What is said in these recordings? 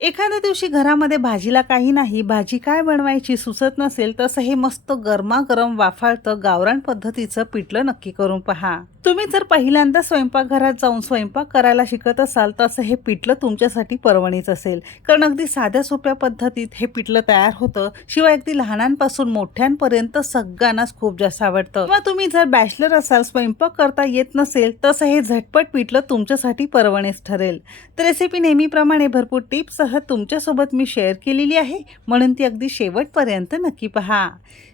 एखाद्या दिवशी घरामध्ये भाजीला काही नाही भाजी काय बनवायची सुचत नसेल तसं हे मस्त गरमागरम वाफाळतं गावरान पद्धतीचं पिठलं नक्की करून पहा. तुम्ही जर पहिल्यांदा स्वयंपाकघरात जाऊन स्वयंपाक करायला शिकत असाल तसं हे पिठलं तुमच्यासाठी पर्वणीच असेल. कारण अगदी साध्या सोप्या पद्धतीत हे पिठलं तयार होतं. शिवाय अगदी लहानांपासून मोठ्यांपर्यंत सगळ्यांनाच खूप जास्त आवडतं. किंवा तुम्ही जर बॅचलर असाल स्वयंपाक करता येत नसेल तसं हे झटपट पिठलं तुमच्यासाठी परवणीच ठरेल. तर रेसिपी नेहमीप्रमाणे भरपूर टिप्ससह तुमच्यासोबत मी शेअर केलेली आहे. म्हणून ती अगदी शेवटपर्यंत नक्की पहा.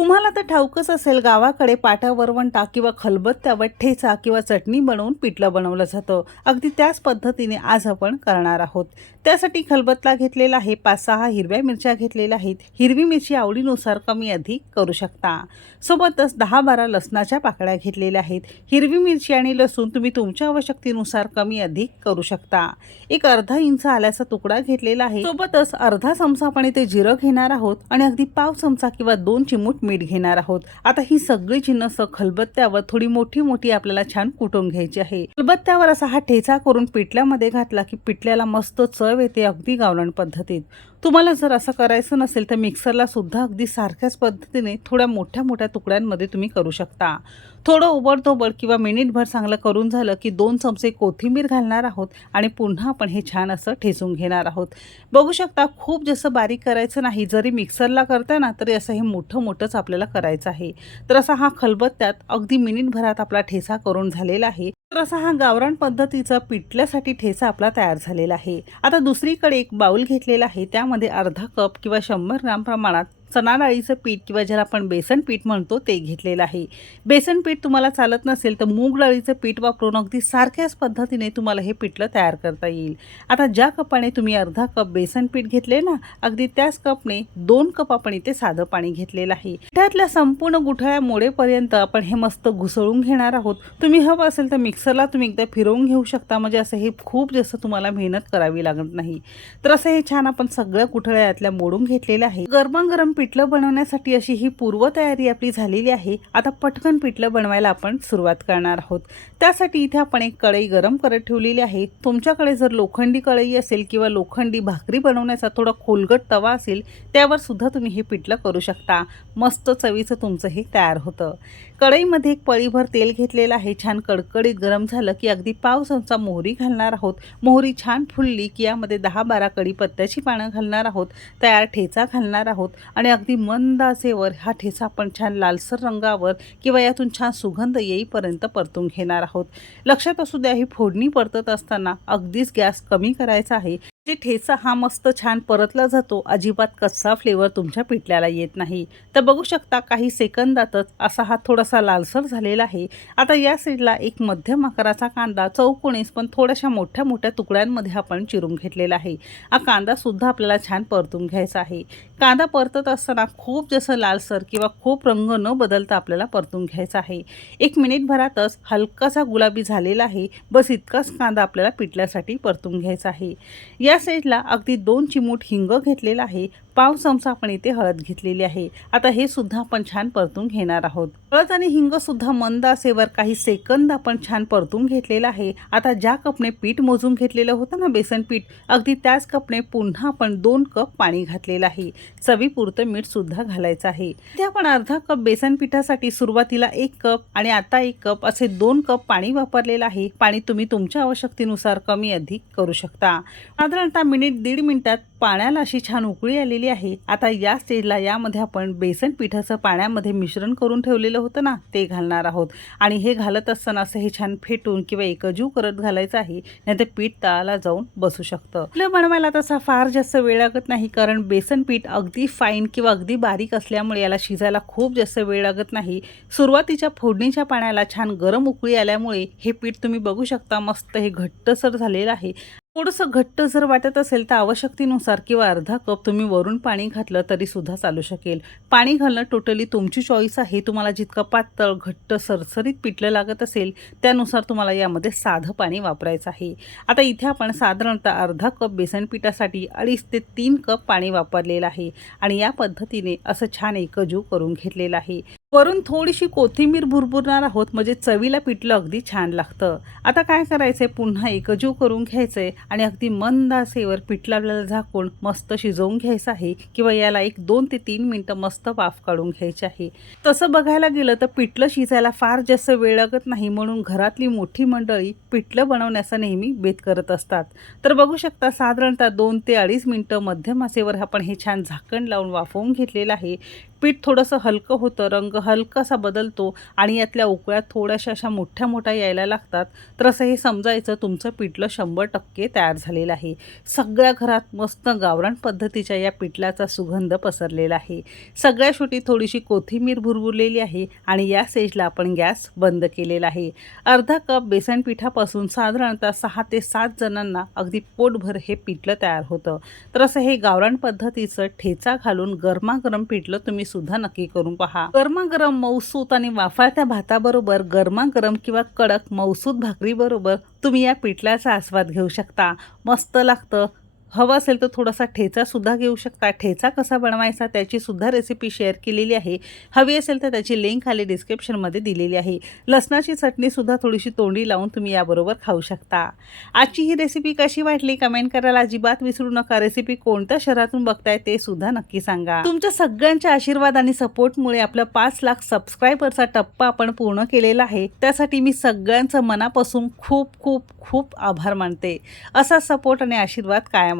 तुम्हाला तर ठाऊकच असेल गावाकडे पाटा वरवंटा किंवा खलबत्त्यावर ठेचा किंवा चटणी बनवून पिठलं बनवलं जातं. अगदी त्याच पद्धतीने आज आपण करणार आहोत. त्यासाठी खलबत्ता घेतलेला आहे पाच सहा हिरव्या मिरच्या घेतलेल्या आहेत. हिरवी मिरची आवडीनुसार कमी अधिक करू शकता. सोबतच दहा बारा लसणाच्या पाकळ्या घेतलेल्या आहेत. हिरवी मिरची आणि लसूण तुम्ही तुमच्या आवश्यकतेनुसार कमी अधिक करू शकता. एक अर्धा इंच आल्याचा तुकडा घेतलेला आहे. सोबतच अर्धा चमचा आपण इथे जिरं घेणार आहोत आणि अगदी पाव चमचा किंवा दोन चिमूट मीठ घेणार आहोत. आता ही सगळी जिन्नस खलबत्त्यावर थोडी मोठी मोठी आपल्याला छान कुटून घ्यायची आहे. खलबत्त्यावर असा हा ठेचा करून पिठल्यामध्ये घातला की पिठल्याला मस्त चव येते अगदी गावरान पद्धतीत. तुम्हाला जर असं करायचं नसेल तर मिक्सरला सुद्धा अगदी सारख्याच पद्धतीने थोड्या मोठ्या मोठ्या तुकड्यांमध्ये तुम्ही करू शकता. थोडं उबडतोबड किंवा मिनिटभर चांगलं करून झालं की दोन चमचे कोथिंबीर घालणार आहोत आणि पुन्हा आपण हे छान असं ठेचून घेणार आहोत. बघू शकता खूप जसं बारीक करायचं नाही जरी मिक्सरला करताय ना तरी असं हे मोठं मोठंच आपल्याला करायचं आहे. तर असा हा खलबत्त्यात अगदी मिनिटभरात आपला ठेसा करून झालेला आहे. तर असा हा गावरान पद्धतीचा पिठल्यासाठी ठेचा आपला तयार झालेला आहे. आता दुसरीकडे एक बाउल घेतलेला आहे. त्यामध्ये अर्धा कप किंवा शंभर ग्राम प्रमाणात चणा डाळीचं पीठ किंवा ज्याला आपण बेसन पीठ म्हणतो ते घेतलेलं आहे. बेसन पीठ तुम्हाला चालत नसेल तर मूग डाळीचं पीठ वापरून अगदी सारख्याच पद्धतीने तुम्हाला हे पिठलं तयार करता येईल. आता ज्या कपाने तुम्ही अर्धा कप बेसन पीठ घेतले ना अगदी त्याच कपने दोन कप आपण इथे साधं पाणी घेतलेलं आहे. पिठातल्या संपूर्ण गुठळ्या मोडेपर्यंत आपण हे मस्त घुसळून घेणार आहोत. तुम्ही हवं असेल तर मिक्सरला तुम्ही एकदा फिरवून घेऊ शकता म्हणजे असं हे खूप जास्त तुम्हाला मेहनत करावी लागत नाही. तर असं हे छान आपण सगळ्या गुठळ्या यातल्या मोडून घेतलेलं आहे. गरमागरम पिठलं बनवण्यासाठी अशी ही पूर्वतयारी आपली झालेली आहे. आता पटकन पिठलं बनवायला आपण सुरुवात करणार आहोत. त्यासाठी इथे आपण एक कढई गरम करत ठेवलेली आहे. तुमच्याकडे जर लोखंडी कढई असेल किंवा लोखंडी भाकरी बनवण्याचा थोडा खोलगट तवा असेल त्यावर सुद्धा तुम्ही हे पिठलं करू शकता. मस्त चवीचं तुमचं हे तयार होतं. कढईमध्ये एक पळीभर तेल घेतलेलं आहे. छान कडकडीत गरम झालं की अगदी पाव चमचा मोहरी घालणार आहोत. मोहरी छान फुलली की यामध्ये दहा बारा कढीपत्त्याची पानं घालणार आहोत. तयार ठेचा घालणार आहोत. आणि अगदी मंद असेवर हा ठेचा आपण छान लालसर रंगावर किंवा यातून छान सुगंध येईपर्यंत परतून घेणार आहोत. लक्षात असू द्या ही फोडणी परतत असताना अगदीच गॅस कमी करायचा आहे. ते ठेचा हा मस्त छान परतला जातो अजिबात कच्चा फ्लेवर तुमच्या पिठल्याला येत नाही. तर बघू शकता काही सेकंदातच असा हा थोडासा लालसर झालेला आहे. आता या साईडला एक मध्यम आकाराचा कांदा चौकोणीस पण थोड्याशा मोठ्या मोठ्या तुकड्यांमध्ये आपण चिरून घेतलेला आहे. हा कांदासुद्धा आपल्याला छान परतून घ्यायचा आहे. कांदा परतत असताना खूप जसं लालसर किंवा खूप रंग न बदलता आपल्याला परतून घ्यायचा आहे. एक मिनिटभरातच हलकासा गुलाबी झालेला आहे. बस इतकाच कांदा आपल्याला पिठल्यासाठी परतून घ्यायचा आहे. या साईडला अगदी दोन चिमूट हिंग घेतलेला आहे. पाव चमचा आपण इथे हळद घेतलेली आहे. आता हे सुद्धा आपण छान परतून घेणार आहोत. हळद आणि हिंग सुद्धा मंद असेवर काही सेकंद आपण छान परतून घेतलेला आहे. आता ज्या कपने पीठ मोजून घेतलेलं होतं ना बेसन पीठ अगदी त्याच कपने पुन्हा आपण दोन कप पाणी घातलेलं आहे. चवीपुरतं मीठ सुद्धा घालायचं आहे. ते आपण अर्धा कप बेसन पिठासाठी सुरुवातीला एक कप आणि आता एक कप असे दोन कप पाणी वापरलेलं आहे. पाणी तुम्ही तुमच्या आवश्यकतेनुसार कमी अधिक करू शकता. साधारणतः मिनिट दीड मिनिटात पाण्याला अशी छान उकळी आलेली आहे. आता या स्टेजला यामध्ये आपण बेसन पिठाचं पाण्यामध्ये मिश्रण करून ठेवलेलं होतं ना ते घालणार आहोत. आणि हे घालत असताना असं हे छान फेटून किंवा एकजीव करत घालायचं आहे नाहीतर पीठ तळाला जाऊन बसू शकतं. आपलं बनवायला तसा फार जास्त वेळ लागत नाही कारण बेसन पीठ अगदी फाईन किंवा अगदी बारीक असल्यामुळे याला शिजायला खूप जास्त वेळ लागत नाही. सुरुवातीच्या फोडणीच्या पाण्याला छान गरम उकळी आल्यामुळे हे पीठ तुम्ही बघू शकता मस्त हे घट्टसर झालेलं आहे. थोडंसं घट्ट जर वाटत असेल तर आवश्यकतेनुसार किंवा अर्धा कप तुम्ही वरून पाणी घातलं तरी सुद्धा चालू शकेल. पाणी घालणं टोटली तुमची चॉईस आहे. तुम्हाला जितकं पातळ घट्ट सरसरीत पिठलं लागत असेल त्यानुसार तुम्हाला यामध्ये साधं पाणी वापरायचं आहे. आता इथे आपण साधारणतः अर्धा कप बेसन पिठासाठी अडीच ते तीन कप पाणी वापरलेलं आहे. आणि या पद्धतीने असं छान एकजीव करून घेतलेलं आहे. वरून थोडीशी कोथिंबीर भुरभुरणार आहोत म्हणजे चवीला पिठलं अगदी छान लागतं. आता काय करायचंय? पुन्हा एकजीव करून घ्यायचंय आणि अगदी मंद आसेवर पिठलं आपल्याला झाकून मस्त शिजवून घ्यायचं आहे किंवा याला एक दोन ते तीन मिनटं मस्त वाफ काढून घ्यायची आहे. तसं बघायला गेलं तर पिठलं शिजायला फार जास्त वेळ लागत नाही म्हणून घरातली मोठी मंडळी पिठलं बनवण्याचा नेहमी बेत करत असतात. तर बघू शकता साधारणतः दोन ते अडीच मिनटं मध्यम आसेवर आपण हे छान झाकण लावून वाफवून घेतलेलं आहे. पीठ थोडंसं हलकं होतं रंग हलकासा बदलतो आणि यातल्या उकळ्या थोड्याशा अशा मोठ्या मोठ्या यायला लागतात. तर असं हे समजायचं तुमचं पिठलं शंभर टक्के तयार झालेलं आहे. सगळ्या घरात मस्त गावरान पद्धतीच्या या पिठल्याचा सुगंध पसरलेला आहे. सगळ्या शेवटी थोडीशी कोथिंबीर भुरभुरलेली आहे आणि या स्टेजला आपण गॅस बंद केलेला आहे. अर्धा कप बेसन पिठापासून साधारणतः सहा ते सात जणांना अगदी पोटभर हे पिठलं तयार होतं. तर असं हे गावरान पद्धतीचं ठेचा घालून गरमागरम पिठलं तुम्ही सुद्धा नक्की करून पहा. गरमागरम मौसूत आणि वाफाळत्या भाताबरोबर गरमागरम किंवा कडक मौसूत भाकरीबरोबर तुम्ही या पिठल्याचा आस्वाद घेऊ शकता. मस्त लागतं. हवं असेल तर थोडासा ठेचासुद्धा घेऊ शकता. ठेचा कसा बनवायचा त्याचीसुद्धा रेसिपी शेअर केलेली आहे. हवी असेल तर त्याची लिंक खाली डिस्क्रिप्शनमध्ये दिलेली आहे. लसणाची चटणीसुद्धा थोडीशी तोंडी लावून तुम्ही याबरोबर खाऊ शकता. आजची ही रेसिपी कशी वाटली? कमेंट करायला अजिबात विसरू नका. रेसिपी कोणत्या शहरातून बघताय ते सुद्धा नक्की सांगा. तुमच्या सगळ्यांच्या आशीर्वाद आणि सपोर्टमुळे आपला पाच लाख सबस्क्रायबरचा टप्पा आपण पूर्ण केलेला आहे. त्यासाठी मी सगळ्यांचं मनापासून खूप खूप खूप आभार मानते. असा सपोर्ट आणि आशीर्वाद कायम